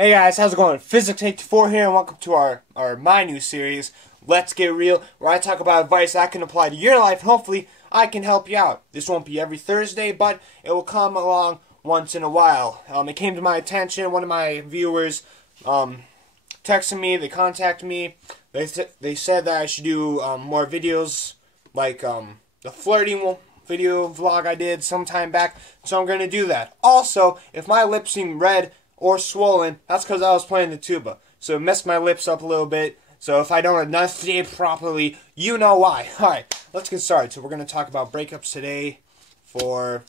Hey guys, how's it going? Physics84 here, and welcome to my new series, Let's Get Real, where I talk about advice that can apply to your life, and hopefully I can help you out. This won't be every Thursday, but it will come along once in a while. It came to my attention, one of my viewers texted me, they contacted me, they said that I should do more videos, like the flirting video vlog I did some time back, so I'm going to do that. Also, if my lips seem red or swollen, that's because I was playing the tuba. So it messed my lips up a little bit. So if I don't enunciate properly, you know why. Alright, let's get started. So we're going to talk about breakups today for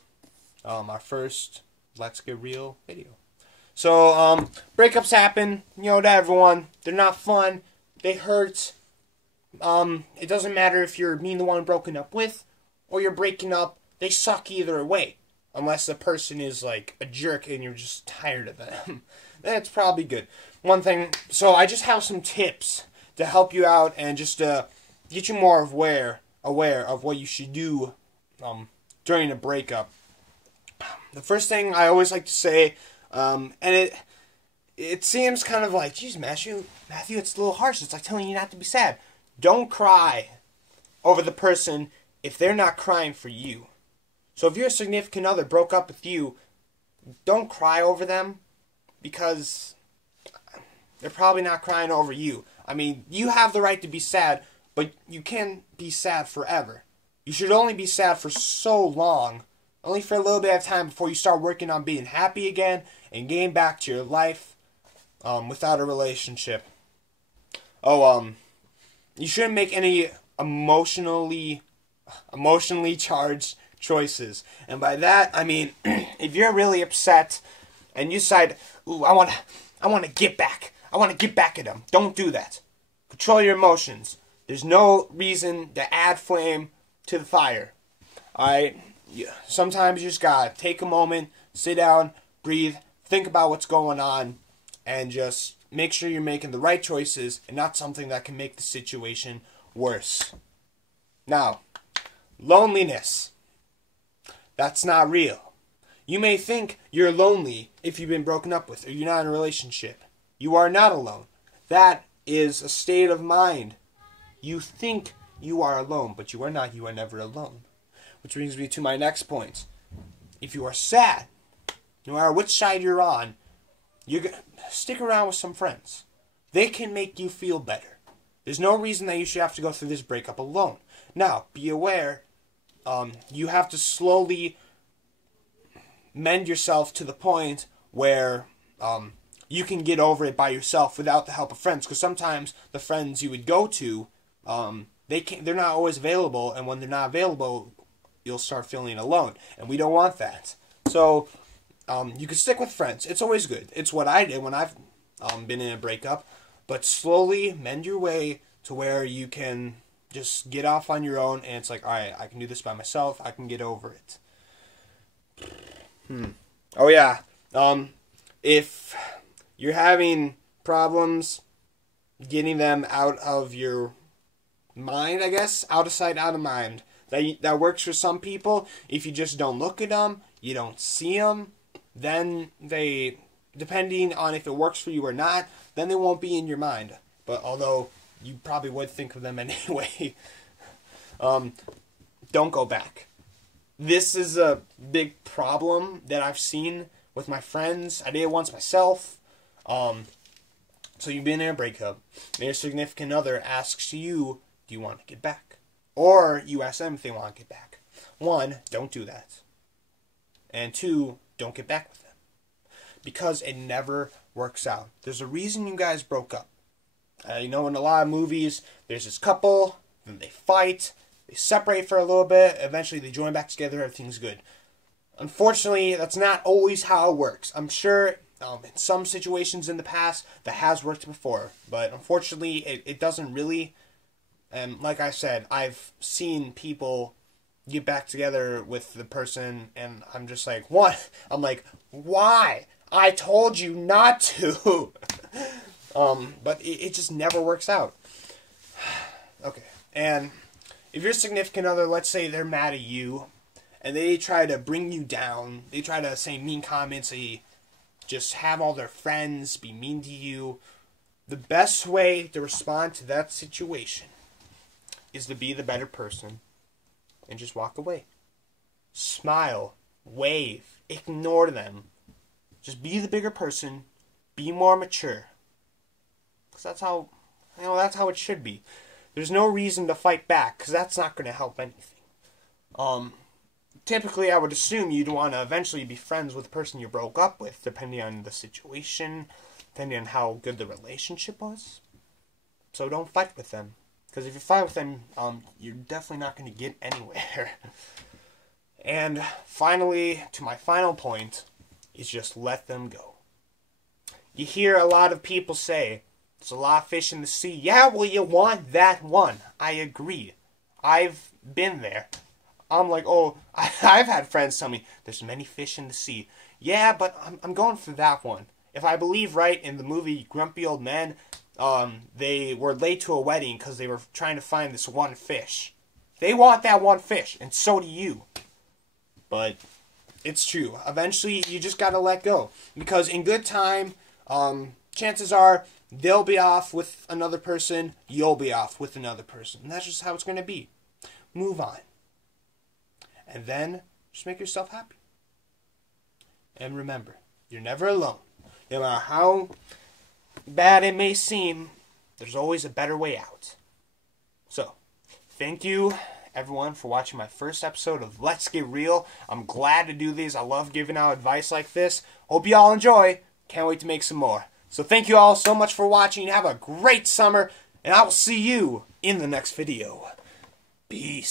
our first Let's Get Real video. So, breakups happen, to everyone. They're not fun. They hurt. It doesn't matter if you're being the one broken up with or you're breaking up. They suck either way. Unless the person is like a jerk and you're just tired of them. Then it's probably good. One thing, so I just have some tips to help you out and just get you more aware of what you should do during a breakup. The first thing I always like to say, and it seems kind of like, geez, Matthew, it's a little harsh. It's like telling you not to be sad. Don't cry over the person if they're not crying for you. So if your significant other broke up with you, don't cry over them because they're probably not crying over you. I mean, you have the right to be sad, but you can't be sad forever. You should only be sad for so long, only for a little bit of time before you start working on being happy again and getting back to your life without a relationship. You shouldn't make any emotionally charged choices. And by that, I mean, if you're really upset and you decide, ooh, I want to get back. I want to get back at them. Don't do that. Control your emotions. There's no reason to add flame to the fire. Alright? Sometimes you just gotta take a moment, sit down, breathe, think about what's going on, and just make sure you're making the right choices and not something that can make the situation worse. Now, loneliness. That's not real. You may think you're lonely if you've been broken up with or you're not in a relationship. You are not alone. That is a state of mind. You think you are alone, but you are not. You are never alone. Which brings me to my next point. If you are sad, no matter which side you're on, you're gonna stick around with some friends. They can make you feel better. There's no reason that you should have to go through this breakup alone. Now, be aware, you have to slowly mend yourself to the point where you can get over it by yourself without the help of friends. Because sometimes the friends you would go to, they're not always available, and when they're not available, you'll start feeling alone, and we don't want that. So you can stick with friends. It's always good. It's what I did when I've been in a breakup. But slowly mend your way to where you can just get off on your own, and it's like, alright, I can do this by myself. I can get over it. Oh yeah. If you're having problems getting them out of your mind, I guess, out of sight, out of mind, that works for some people. If you just don't look at them, you don't see them, then depending on if it works for you or not, then they won't be in your mind. But although you probably would think of them anyway, don't go back. This is a big problem that I've seen with my friends. I did it once myself. So you've been in a breakup, and your significant other asks you, do you want to get back? Or you ask them if they want to get back. 1, don't do that. And 2, don't get back with them. Because it never works out. There's a reason you guys broke up. In a lot of movies, there's this couple, then they fight, they separate for a little bit, eventually they join back together, everything's good. Unfortunately, that's not always how it works. I'm sure in some situations in the past that has worked before, but unfortunately it doesn't really. And like I said, I've seen people get back together with the person, and I'm just like, what? I'm like, why? I told you not to. But it just never works out. Okay, and if your significant other, let's say they're mad at you, and they try to bring you down, they try to say mean comments, they just have all their friends be mean to you. The best way to respond to that situation is to be the better person and just walk away. Smile, wave, ignore them. Just be the bigger person, be more mature. Because that's how it should be. There's no reason to fight back, because that's not going to help anything. Typically, I would assume you'd want to eventually be friends with the person you broke up with, depending on the situation, depending on how good the relationship was. So don't fight with them. Because if you fight with them, you're definitely not going to get anywhere. And finally, to my final point, is just let them go. You hear a lot of people say, there's a lot of fish in the sea. Yeah, well, you want that one. I agree. I've been there. I'm like, oh, I've had friends tell me, there's many fish in the sea. Yeah, but I'm going for that one. If I believe right in the movie Grumpy Old Men, they were late to a wedding because they were trying to find this one fish. They want that one fish, and so do you. But it's true. Eventually, you just got to let go. Because in good time, chances are they'll be off with another person, you'll be off with another person. And that's just how it's going to be. Move on. And then, just make yourself happy. And remember, you're never alone. No matter how bad it may seem, there's always a better way out. So, thank you, everyone, for watching my first episode of Let's Get Real. I'm glad to do these. I love giving out advice like this. Hope you all enjoy. Can't wait to make some more. So thank you all so much for watching. Have a great summer, and I will see you in the next video. Peace.